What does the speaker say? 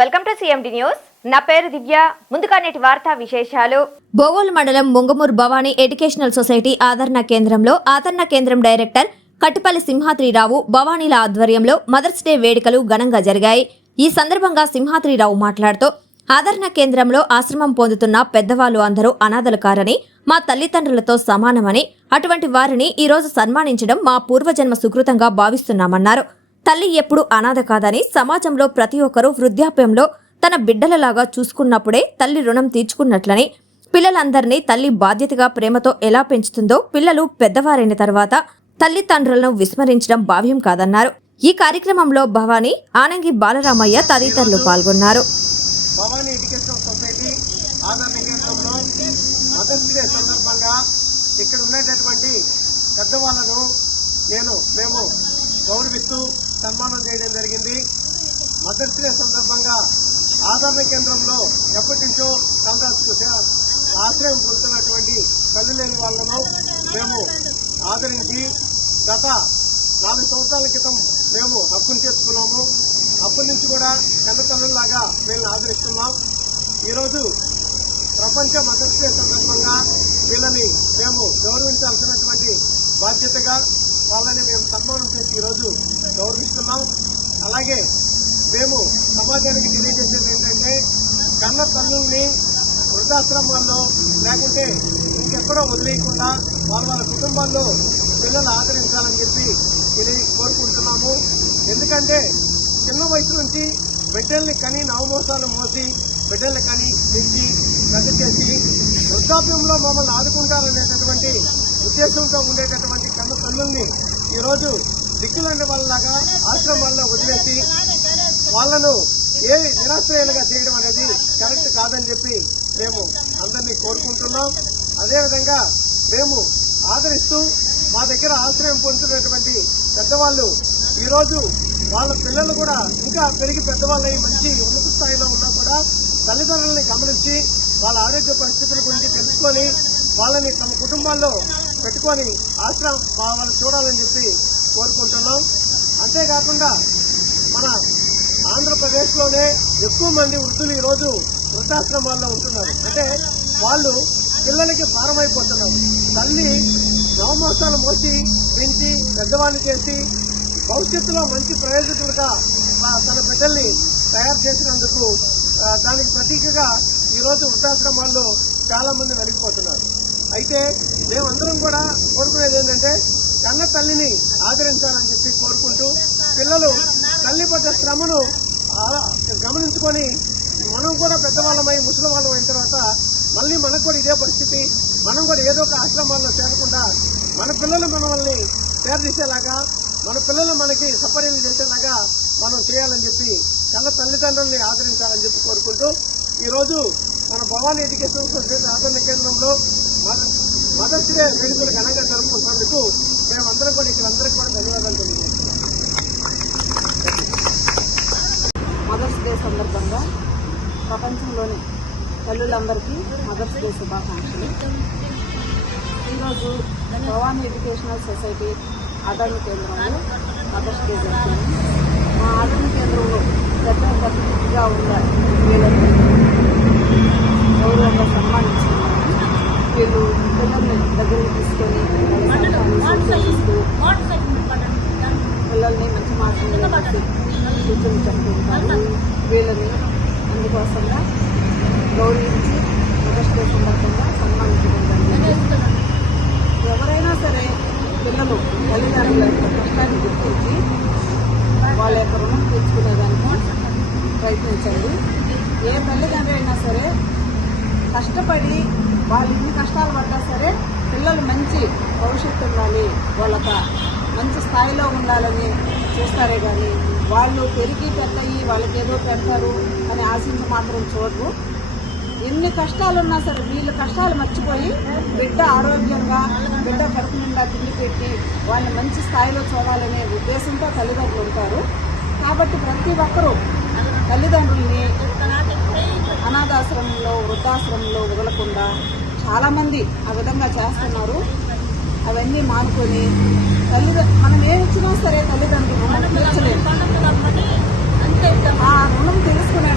Welcome to CMD news. నా పేరు దివ్య. ముందుగా నేటి వార్తా విశేషాలు. బోగోలు మండలం ముంగమూరు భవానీ ఎడ్యుకేషనల్ సొసైటీ ఆదరణ కేంద్రంలో ఆదరణ కేంద్రం డైరెక్టర్ కట్టిపల్లి సింహాద్రిరావు భవానీల ఆధ్వర్యంలో మదర్స్ డే వేడుకలు ఘనంగా జరిగాయి. ఈ సందర్భంగా సింహాద్రిరావు మాట్లాడుతూ ఆదరణ కేంద్రంలో ఆశ్రమం పొందుతున్న పెద్దవాళ్లు అందరూ అనాథలు కారని, మా తల్లిదండ్రులతో సమానమని, అటువంటి వారిని ఈ రోజు సన్మానించడం మా పూర్వజన్మ సుకృతంగా భావిస్తున్నామన్నారు. తల్లి ఎప్పుడు అనాథ కాదని, సమాజంలో ప్రతి ఒక్కరూ వృద్ధాప్యంలో తన బిడ్డలలాగా చూసుకున్నప్పుడే తల్లి రుణం తీర్చుకున్నట్లని, పిల్లలందరినీ తల్లి బాధ్యతగా ప్రేమతో ఎలా పెంచుతుందో పిల్లలు పెద్దవారైన తర్వాత తల్లిదండ్రులను విస్మరించడం భావ్యం కాదన్నారు. ఈ కార్యక్రమంలో భవానీ, ఆనంగి బాలరామయ్య తదితరులు పాల్గొన్నారు. భవానీ ఎడ్యుకేషనల్ సొసైటీ ఆదరణ కేంద్రంలో మదర్స్ డే సందర్భంగా ఇక్కడ ఉన్నటువంటి పెద్దవాళ్లను మేము గౌరవిస్తూ సన్మానం చేయడం జరిగింది. మదర్స్ డే సందర్భంగా ఆదరణ కేంద్రంలో ఎప్పటి నుంచో ఆశ్రయం పొందుతున్నటువంటి తల్లి లేని వాళ్లను మేము ఆదరించి గత 4 సంవత్సరాల క్రితం మేము హక్కును చేసుకున్నాము. అప్పటి నుంచి కూడా కన్నతల్లులాగా వీళ్ళని ఆదరిస్తున్నాం. ఈరోజు ప్రపంచ మదర్స్ డే సందర్భంగా వీళ్ళని మేము గౌరవించాల్సినటువంటి బాధ్యతగా వాళ్ళని మేము సన్మానం చేసి ఈరోజు గౌరవిస్తున్నాం. అలాగే మేము సమాజానికి తెలియజేసేది ఏంటంటే, కన్న తల్లుల్ని వృద్ధాశ్రమాల్లో లేకుంటే ఇంకెక్కడో వదిలేయకుండా వాళ్ళ కుటుంబాల్లో పిల్లలు ఆదరించాలని చెప్పి కోరుకుంటున్నాము. ఎందుకంటే చిన్న వయసు నుంచి బిడ్డల్ని కని నవమోసాలు మోసి బిడ్డల్ని కని పెంచి పెద్ద చేసి వృద్ధాప్యంలో మమ్మల్ని ఆదుకుంటారనేటటువంటి ఉద్దేశంతో ఉండేటటువంటి కన్న తల్లుల్ని ఈరోజు దిక్కులండి వాళ్ళలాగా ఆశ్రమాల్లో వదిలేసి వాళ్లను నిరాశ్రయాలుగా చేయడం అనేది కరెక్ట్ కాదని చెప్పి మేము అందరినీ కోరుకుంటున్నాం. అదేవిధంగా మేము ఆదరిస్తూ మా దగ్గర ఆశ్రయం పొందుతున్నటువంటి పెద్దవాళ్లు ఈరోజు వాళ్ళ పిల్లలు కూడా ఇంకా పెరిగి పెద్దవాళ్ళై మంచి ఉన్నత స్థాయిలో ఉన్నా కూడా తల్లిదండ్రులని గమనించి వాళ్ళ ఆరోగ్య పరిస్థితుల గురించి తెలుసుకొని వాళ్ళని తమ కుటుంబాల్లో పెట్టుకొని ఆశ్రమం వాళ్ళని చూడాలని చెప్పి కోరుకుంటున్నాం. అంతేకాకుండా మన ఆంధ్రప్రదేశ్లోనే ఎక్కువ మంది వృద్ధులు ఈరోజు వృద్ధాశ్రమాల్లో ఉంటున్నారు. అంటే వాళ్ళు పిల్లలకి భారమైపోతున్నారు. తల్లి నవమాసాలు మోసి పెంచి పెద్దవాళ్ళు చేసి భవిష్యత్తులో మంచి ప్రయోజకులుగా తన బిడ్డల్ని తయారు చేసినందుకు దానికి ప్రతీకగా ఈరోజు వృద్ధాశ్రమాల్లో చాలా మంది నలిగిపోతున్నారు. అయితే మేమందరం కూడా కోరుకునేది ఏంటంటే, కన్న తల్లిని ఆదరించాలని చెప్పి కోరుకుంటూ పిల్లలు తల్లి పడ్డ శ్రమను గమనించుకొని మనం కూడా పెద్దవాళ్ళమై ముసలి వాళ్ళం అయిన తర్వాత మళ్ళీ మనకు కూడా ఇదే పరిస్థితి, మనం కూడా ఏదో ఒక ఆశ్రమాల్లో చేరకుండా మన పిల్లలు మనల్ని చేరదీసేలాగా, మన పిల్లలు మనకి సపర్యలు చేసేలాగా మనం చేయాలని చెప్పి కన్న తల్లిదండ్రుల్ని ఆదరించాలని చెప్పి కోరుకుంటూ ఈరోజు మన భవానీ ఎడ్యుకేషన్ సొసైటీ ఆదరణ కేంద్రంలో మదర్స్ డే వేడుకలు ఘనంగా జరుపుకుంటున్నందుకు మేమందరం కూడా ఇక్కడ అందరికీ కూడా ధన్యవాదాలు తెలియజేస్తున్నాం. మదర్స్ డే సందర్భంగా ప్రపంచంలోని తల్లులందరికీ మదర్స్ డే శుభాకాంక్షలు. ఈరోజు భవానీ ఎడ్యుకేషనల్ సొసైటీ ఆదరణ కేంద్రంలో మదర్స్ డే జరుగుతుంది. మా ఆదరణ కేంద్రంలో పెద్దగా ఉన్న వీళ్ళని గౌరవంగా సన్మానిస్తున్నారు. వీళ్ళు పిల్లల్ని దగ్గరికి తీసుకొని ప్రోత్సహిస్తూ పిల్లల్ని మంచి మార్గంలో సూచనలు చెప్తుంటారు. వీళ్ళని అందుకోసంగా గౌరవించి మదర్స్ డే సందర్భంగా సన్మానించడం జరిగింది. ఎవరైనా సరే పిల్లలు తల్లిదండ్రుల యొక్క కష్టాన్ని గుర్తించి వాళ్ళ యొక్క రుణం తీర్చుకునేదానికి ప్రయత్నించండి. ఏ తల్లిదండ్రులు అయినా సరే కష్టపడి వాళ్ళు ఎన్ని కష్టాలు పడ్డా సరే పిల్లలు మంచి భవిష్యత్తు ఉండాలి, వాళ్ళకి మంచి స్థాయిలో ఉండాలని చూస్తారే కానీ వాళ్ళు పెరిగి పెద్దయ్యి వాళ్ళకి ఏదో పెడతారు అని ఆశించి మాత్రం చూడరు. ఎన్ని కష్టాలున్నా సరే వీళ్ళ కష్టాలు మర్చిపోయి బిడ్డ ఆరోగ్యంగా బిడ్డ కడుపు నిండా తిండి పెట్టి వాళ్ళని మంచి స్థాయిలో చూడాలనే ఉద్దేశంతో తల్లిదండ్రులు ఉంటారు. కాబట్టి ప్రతి ఒక్కరూ తల్లిదండ్రుల్ని అనాథాశ్రమంలో వృద్ధాశ్రమంలో వదలకుండా చాలామంది ఆ విధంగా చేస్తున్నారు. అవన్నీ మానుకొని మనం ఏమి ఇచ్చినా సరే తల్లిదండ్రులు మనం తీర్చలేము. ఆ రుణం తెలుసుకునే